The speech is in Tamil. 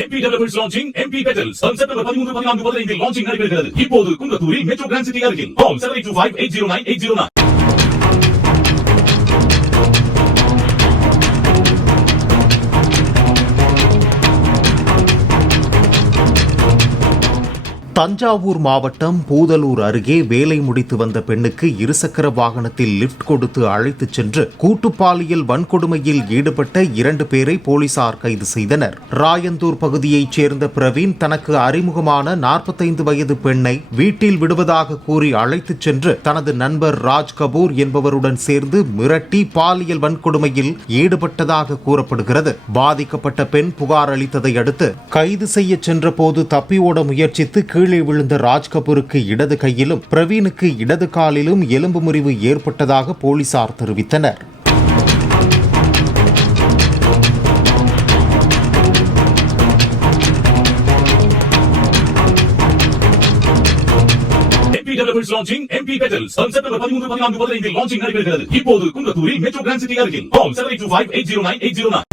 MP Developers launching MP Petals on September 13, 14, 15 launching நடைபெறுகிறது. இப்போது குன்றத்தூரில் மெட்ரோ கிராண்ட் சிட்டி அருகில். Call 7825809809. தஞ்சாவூர் மாவட்டம் பூதலூர் அருகே வேலை முடித்து வந்த பெண்ணுக்கு இருசக்கர வாகனத்தில் லிப்ட் கொடுத்து அழைத்துச் சென்று கூட்டுப்பாலியல் வன்கொடுமையில் ஈடுபட்ட 2 பேரை போலீசார் கைது செய்தனர். ராயந்தூர் பகுதியைச் சேர்ந்த பிரவீன் தனக்கு அறிமுகமான 45 வயது பெண்ணை வீட்டில் விடுவதாக கூறி அழைத்துச் சென்று தனது நண்பர் ராஜ் கபூர் என்பவருடன் சேர்ந்து மிரட்டி பாலியல் வன்கொடுமையில் ஈடுபட்டதாக கூறப்படுகிறது. பாதிக்கப்பட்ட பெண் புகார் அளித்ததை அடுத்து கைது செய்ய சென்றபோது தப்பி ஓட முயற்சித்து கீழே விழுந்த ராஜ் கபூருக்கு இடது கையிலும் பிரவீனுக்கு இடது காலிலும் எலும்பு முறிவு ஏற்பட்டதாக போலீசார் தெரிவித்தனர். MP Developers launching MP Petals on September 13, 14, 15 launching நடைபெறுகிறது. இப்போது குன்றத்தூரில் மெட்ரோ கிராண்ட் சிட்டி அருகில். Call 7825809809.